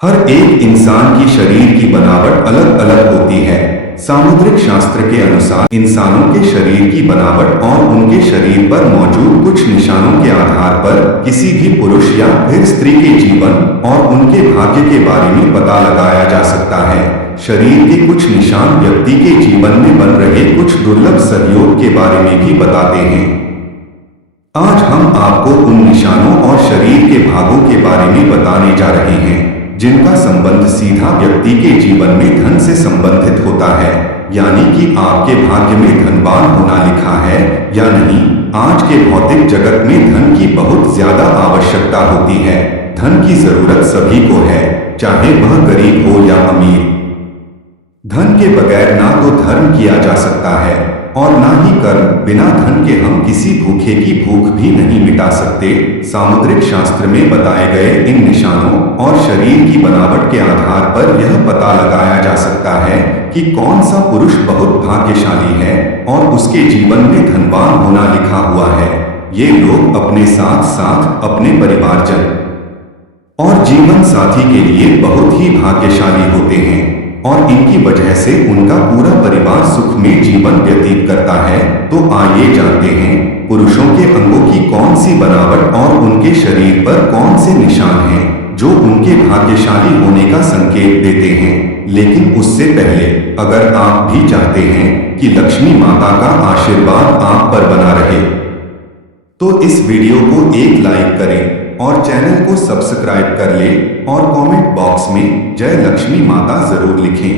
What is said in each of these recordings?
हर एक इंसान की शरीर की बनावट अलग अलग होती है। सामुद्रिक शास्त्र के अनुसार इंसानों के शरीर की बनावट और उनके शरीर पर मौजूद कुछ निशानों के आधार पर किसी भी पुरुष या फिर स्त्री के जीवन और उनके भाग्य के बारे में पता लगाया जा सकता है। शरीर के कुछ निशान व्यक्ति के जीवन में बन रहे कुछ दुर्लभ सहयोग के बारे में भी बताते हैं। आज हम आपको उन निशानों और शरीर के भागों के बारे में बताने जा रहे हैं जिनका संबंध सीधा व्यक्ति के जीवन में धन से संबंधित होता है, यानी कि आपके भाग्य में धनवान होना लिखा है या नहीं। आज के भौतिक जगत में धन की बहुत ज्यादा आवश्यकता होती है। धन की जरूरत सभी को है, चाहे वह गरीब हो या अमीर। धन के बगैर ना तो धर्म किया जा सकता है और ना ही कर्म। बिना धन के हम किसी भूखे की भूख भी नहीं मिटा सकते। सामुद्रिक शास्त्र में बताए गए इन निशानों और शरीर की बनावट के आधार पर यह पता लगाया जा सकता है कि कौन सा पुरुष बहुत भाग्यशाली है और उसके जीवन में धनवान होना लिखा हुआ है। ये लोग अपने साथ साथ अपने परिवारजन और जीवन साथी के लिए बहुत ही भाग्यशाली होते हैं और इनकी वजह से उनका पूरा परिवार सुख में जीवन व्यतीत करता है। तो आइए जानते हैं पुरुषों के अंगों की कौन सी बनावट और उनके शरीर पर कौन से निशान हैं जो उनके भाग्यशाली होने का संकेत देते हैं। लेकिन उससे पहले अगर आप भी चाहते हैं कि लक्ष्मी माता का आशीर्वाद आप पर बना रहे तो इस वीडियो को एक लाइक करें और चैनल को सब्सक्राइब कर लें और कमेंट बॉक्स में जय लक्ष्मी माता जरूर लिखें।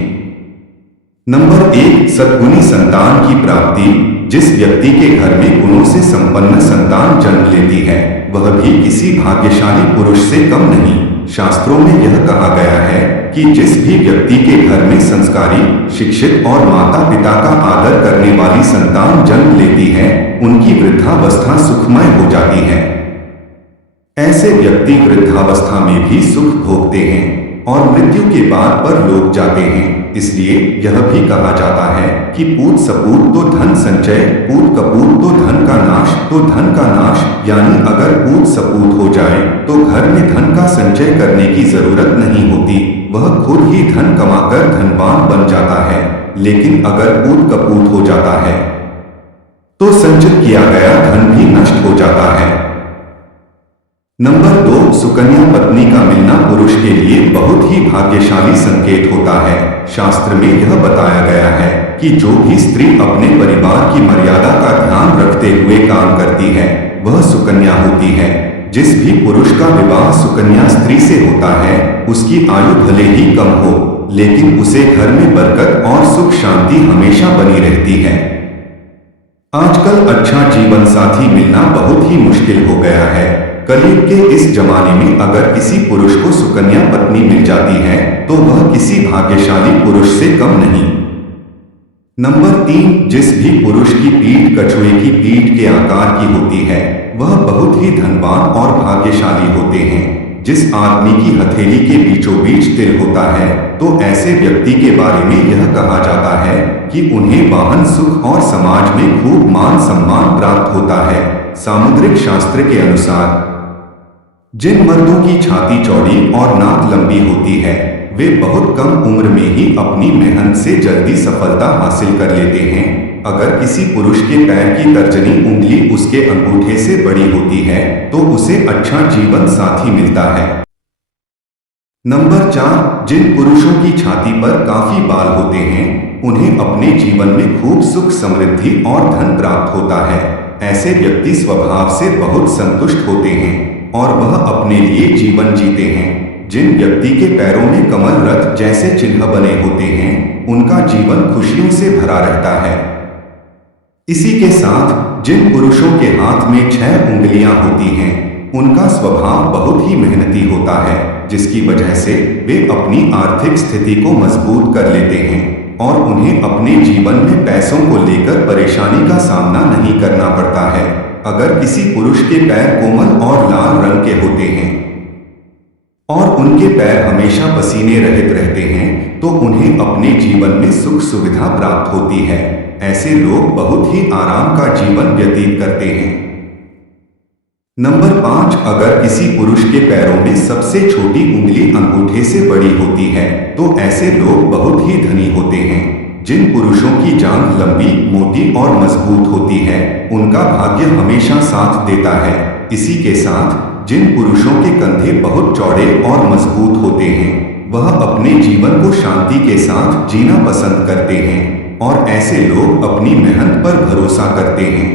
नंबर 1, सद्गुणी संतान की प्राप्ति। जिस व्यक्ति के घर में गुणों से संपन्न संतान जन्म लेती है वह भी किसी भाग्यशाली पुरुष से कम नहीं। शास्त्रों में यह कहा गया है कि जिस भी व्यक्ति के घर में संस्कारी, शिक्षित और माता पिता का आदर करने वाली संतान जन्म लेती है उनकी वृद्धावस्था सुखमय हो जाती है। ऐसे व्यक्ति वृद्धावस्था में भी सुख भोगते हैं और मृत्यु के बाद परलोक जाते हैं। इसलिए यह भी कहा जाता है कि पूत सपूत तो धन संचय, पूत कपूत तो धन का नाश, तो धन का नाश। यानी अगर पूत सपूत हो जाए तो घर में धन का संचय करने की जरूरत नहीं होती, वह खुद ही धन कमाकर धनवान बन जाता है। लेकिन अगर पूत कपूत हो जाता है तो संचित किया गया धन भी नष्ट हो जाता है। नंबर 2, सुकन्या पत्नी का मिलना पुरुष के लिए बहुत ही भाग्यशाली संकेत होता है। शास्त्र में यह बताया गया है कि जो भी स्त्री अपने परिवार की मर्यादा का ध्यान रखते हुए काम करती है वह सुकन्या होती है। जिस भी पुरुष का विवाह सुकन्या स्त्री से होता है उसकी आयु भले ही कम हो लेकिन उसे घर में बरकत और सुख शांति हमेशा बनी रहती है। आजकल अच्छा जीवन साथी मिलना बहुत ही मुश्किल हो गया है। कलयुग के इस जमाने में अगर किसी पुरुष को सुकन्या पत्नी मिल जाती है तो वह किसी भाग्यशाली पुरुष से कम नहीं। नंबर 3, जिस भी पुरुष की पीठ कछुए की पीठ के आकार की होती है वह बहुत ही धनवान और भाग्यशाली होते हैं। जिस आदमी की हथेली के बीचों बीच तिल होता है तो ऐसे व्यक्ति के बारे में यह कहा जाता है कि उन्हें वाहन सुख और समाज में खूब मान सम्मान प्राप्त होता है। सामुद्रिक शास्त्र के अनुसार जिन मर्दों की छाती चौड़ी और नाक लंबी होती है वे बहुत कम उम्र में ही अपनी मेहनत से जल्दी सफलता हासिल कर लेते हैं। अगर किसी पुरुष के पैर की तर्जनी उंगली उसके अंगूठे से बड़ी होती है तो उसे अच्छा जीवन साथी मिलता है। नंबर 4, जिन पुरुषों की छाती पर काफी बाल होते हैं उन्हें अपने जीवन में खूब सुख समृद्धि और धन प्राप्त होता है। ऐसे व्यक्ति स्वभाव से बहुत संतुष्ट होते हैं और वह अपने लिए जीवन जीते हैं। जिन व्यक्ति के पैरों में कमल रथ जैसे चिन्ह बने होते हैं उनका जीवन खुशियों से भरा रहता है। इसी के साथ जिन पुरुषों के हाथ में 6 उंगलियां होती हैं उनका स्वभाव बहुत ही मेहनती होता है जिसकी वजह से वे अपनी आर्थिक स्थिति को मजबूत कर लेते हैं और उन्हें अपने जीवन में पैसों को लेकर परेशानी का सामना नहीं करना पड़ता है। अगर किसी पुरुष के पैर कोमल और लाल रंग के होते हैं और उनके पैर हमेशा पसीने रहित रहते हैं तो उन्हें अपने जीवन में सुख सुविधा प्राप्त होती है। ऐसे लोग बहुत ही आराम का जीवन व्यतीत करते हैं। नंबर 5, अगर किसी पुरुष के पैरों में सबसे छोटी उंगली अंगूठे से बड़ी होती है तो ऐसे लोग बहुत ही धनी होते हैं। जिन पुरुषों की जांघ लंबी, मोटी और मजबूत होती है उनका भाग्य हमेशा साथ देता है। इसी के साथ जिन पुरुषों के कंधे बहुत चौड़े और मजबूत होते हैं वह अपने जीवन को शांति के साथ जीना पसंद करते हैं और ऐसे लोग अपनी मेहनत पर भरोसा करते हैं।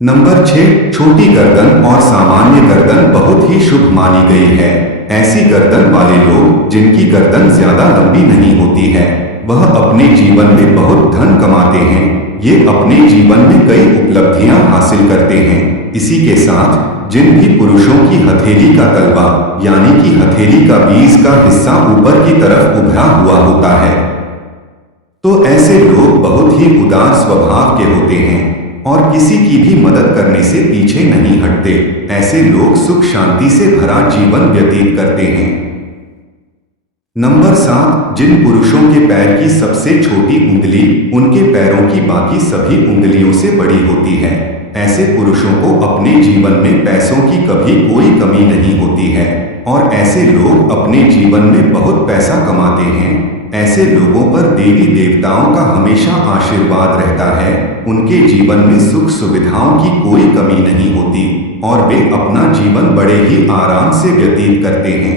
नंबर 6, छोटी गर्दन और सामान्य गर्दन बहुत ही शुभ मानी गई है। ऐसी गर्दन वाले लोग जिनकी गर्दन ज्यादा लंबी नहीं होती है वह अपने जीवन में बहुत धन कमाते हैं। ये अपने जीवन में कई उपलब्धियां हासिल करते हैं। इसी के साथ जिन भी पुरुषों की हथेली का तलवा यानी कि हथेली का बीच का हिस्सा ऊपर की तरफ उभरा हुआ होता है तो ऐसे लोग बहुत ही उदार स्वभाव के होते हैं और किसी की भी मदद करने से पीछे नहीं हटते। ऐसे लोग सुख शांति से भरा जीवन व्यतीत करते हैं। नंबर 7, जिन पुरुषों के पैर की सबसे छोटी उंगली उनके पैरों की बाकी सभी उंगलियों से बड़ी होती है। ऐसे पुरुषों को अपने जीवन में पैसों की कभी कोई कमी नहीं होती है और ऐसे लोग अपने जीवन में बहुत पैसा कमाते हैं। ऐसे लोगों पर देवी देवताओं का हमेशा आशीर्वाद रहता है। उनके जीवन में सुख सुविधाओं की कोई कमी नहीं होती और वे अपना जीवन बड़े ही आराम से व्यतीत करते हैं।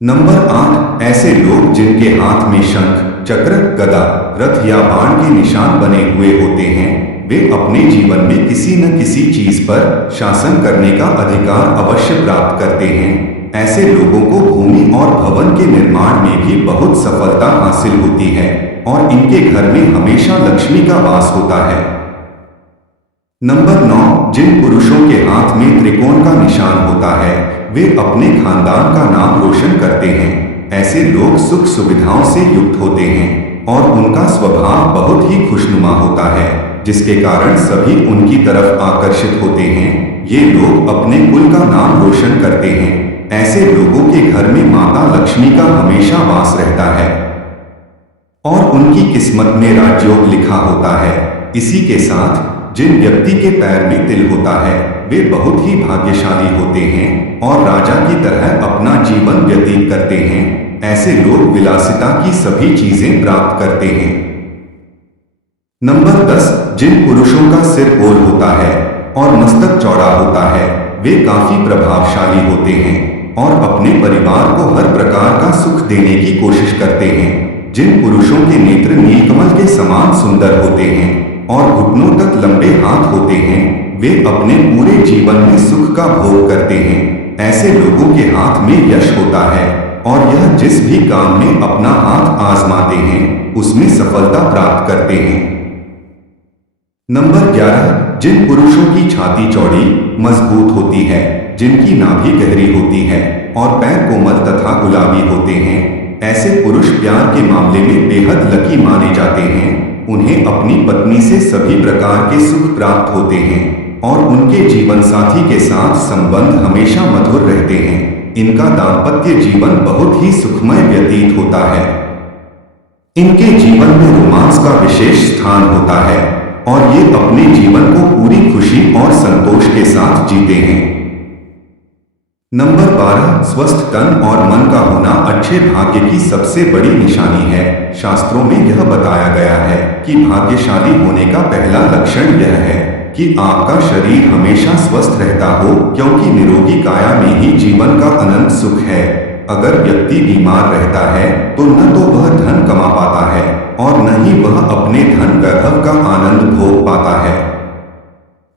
नंबर 8, ऐसे लोग जिनके हाथ में शंख, चक्र, गदा, रथ या बाण के निशान बने हुए होते हैं वे अपने जीवन में किसी न किसी चीज पर शासन करने का अधिकार अवश्य प्राप्त करते हैं। ऐसे लोगों को भूमि और भवन के निर्माण में भी बहुत सफलता हासिल होती है और इनके घर में हमेशा लक्ष्मी का वास होता है। नंबर 9, जिन पुरुषों के हाथ में त्रिकोण का निशान होता है वे अपने खानदान का नाम रोशन करते हैं। ऐसे लोग सुख सुविधाओं से युक्त होते हैं और उनका स्वभाव बहुत ही खुशनुमा होता है जिसके कारण सभी उनकी तरफ आकर्षित होते हैं। ये लोग अपने कुल का नाम रोशन करते हैं। ऐसे लोगों के घर में माता लक्ष्मी का हमेशा वास रहता है और उनकी किस्मत में राजयोग लिखा होता है। इसी के साथ जिन व्यक्ति के पैर में तिल होता है वे बहुत ही भाग्यशाली होते हैं और राजा की तरह अपना जीवन व्यतीत करते हैं। ऐसे लोग विलासिता की सभी चीजें प्राप्त करते हैं। नंबर 10, जिन पुरुषों का सिर गोल होता है और मस्तक चौड़ा होता है वे काफी प्रभावशाली होते हैं और अपने परिवार को हर प्रकार का सुख देने की कोशिश करते हैं। जिन पुरुषों के नेत्र नीलकमल के समान सुंदर होते हैं और घुटनों तक लंबे हाथ होते हैं वे अपने पूरे जीवन में सुख का भोग करते हैं। ऐसे लोगों के हाथ में यश होता है और यह जिस भी काम में अपना हाथ आजमाते हैं उसमें सफलता प्राप्त करते हैं। नंबर 11, जिन पुरुषों की छाती चौड़ी, मजबूत होती है, जिनकी नाभि गहरी होती है और पैर कोमल तथा गुलाबी होते हैं ऐसे पुरुष प्यार के मामले में बेहद लकी माने जाते हैं। उन्हें अपनी पत्नी से सभी प्रकार के सुख प्राप्त होते हैं और उनके जीवन साथी के साथ संबंध हमेशा मधुर रहते हैं। इनका दाम्पत्य जीवन बहुत ही सुखमय व्यतीत होता है। इनके जीवन में रोमांस का विशेष स्थान होता है और ये अपने जीवन को पूरी खुशी और संतोष के साथ जीते हैं। नंबर 12, स्वस्थ तन और मन का होना अच्छे भाग्य की सबसे बड़ी निशानी है। शास्त्रों में यह बताया गया है कि भाग्यशाली होने का पहला लक्षण यह है कि आपका शरीर हमेशा स्वस्थ रहता हो क्योंकि निरोगी काया में ही जीवन का अनंत सुख है। अगर व्यक्ति बीमार रहता है तो न तो वह धन कमा पाता है और न ही वह अपने धन वैभव का आनंद भोग पाता है।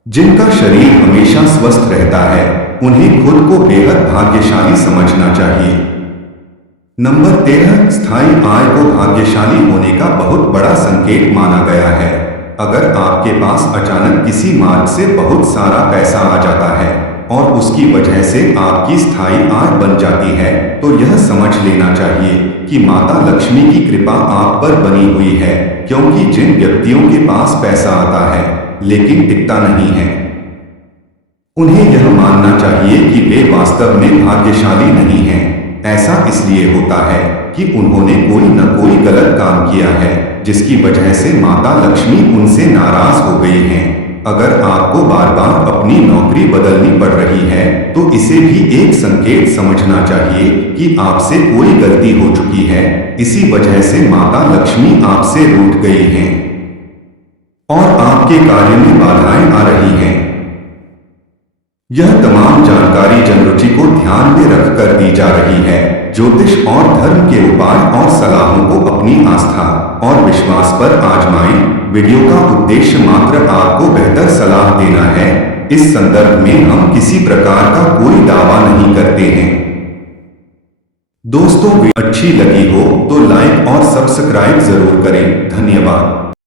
जिनका शरीर हमेशा स्वस्थ रहता है उन्हें खुद को बेहद भाग्यशाली समझना चाहिए। नंबर 13, स्थायी आय को भाग्यशाली होने का बहुत बड़ा संकेत माना गया है। अगर आपके पास अचानक किसी मार्ग से बहुत सारा पैसा आ जाता है और उसकी वजह से आपकी स्थायी आय बन जाती है तो यह समझ लेना चाहिए कि माता लक्ष्मी की कृपा आप पर बनी हुई है, क्योंकि जिन व्यक्तियों के पास पैसा आता है लेकिन टिकता नहीं है उन्हें यह मानना चाहिए कि वे वास्तव में भाग्यशाली नहीं हैं। ऐसा इसलिए होता है कि उन्होंने कोई न कोई गलत काम किया है जिसकी वजह से माता लक्ष्मी उनसे नाराज हो गई हैं अगर आपको बार बार अपनी नौकरी बदलनी पड़ रही है तो इसे भी एक संकेत समझना चाहिए कि आपसे कोई गलती हो चुकी है। इसी वजह से माता लक्ष्मी आपसे रूठ गई हैं और आपके कार्य में बाधाएं आ रही हैं। यह तमाम जानकारी जनरुचि को ध्यान में रखकर दी जा रही है। ज्योतिष और धर्म के उपाय और सलाहों को अपनी आस्था और विश्वास पर आजमाएं। वीडियो का उद्देश्य मात्र आपको बेहतर सलाह देना है। इस संदर्भ में हम किसी प्रकार का कोई दावा नहीं करते हैं। दोस्तों, वीडियो अच्छी लगी हो तो लाइक और सब्सक्राइब जरूर करें। धन्यवाद।